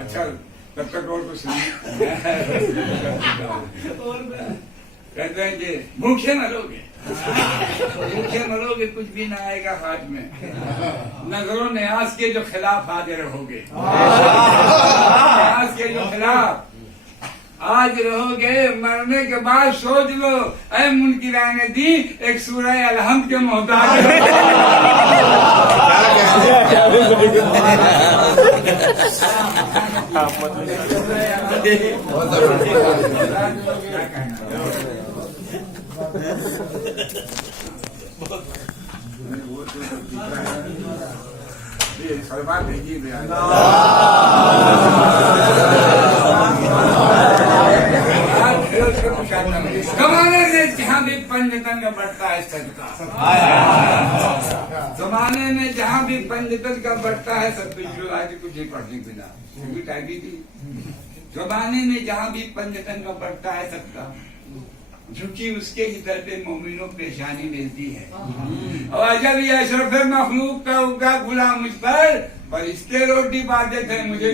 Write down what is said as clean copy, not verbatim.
अच्छा तब तक और कुछ नहीं। कहते हैं कि भूखे मरोगे, भूखे मरोगे, कुछ भी ना आएगा हाथ में, नजरों न्यास के जो खिलाफ हाजिर रहोगे, न्यास के जो खिलाफ आज रहोगे, मरने के बाद सोच लो ऐ मुनकिराने दी एक सूरह अलहम्द के मोहताज सलमान भेजिए जमाने में जहाँ भी पंचतन का बढ़ता है सदका, जमाने में जहाँ भी पंचतन का बढ़ता है सब कुछ आज कुछ नहीं पढ़ने बिना टाइपी थी। जमाने में जहाँ भी पंचतन का बढ़ता है सबका, झुकी उसके ही दर पे मोमिनों पेशानी मिलती है। और जब ये अशरफ मखलूक का उगा गुलाम मुझ पर इसके रोटी बातें थे मुझे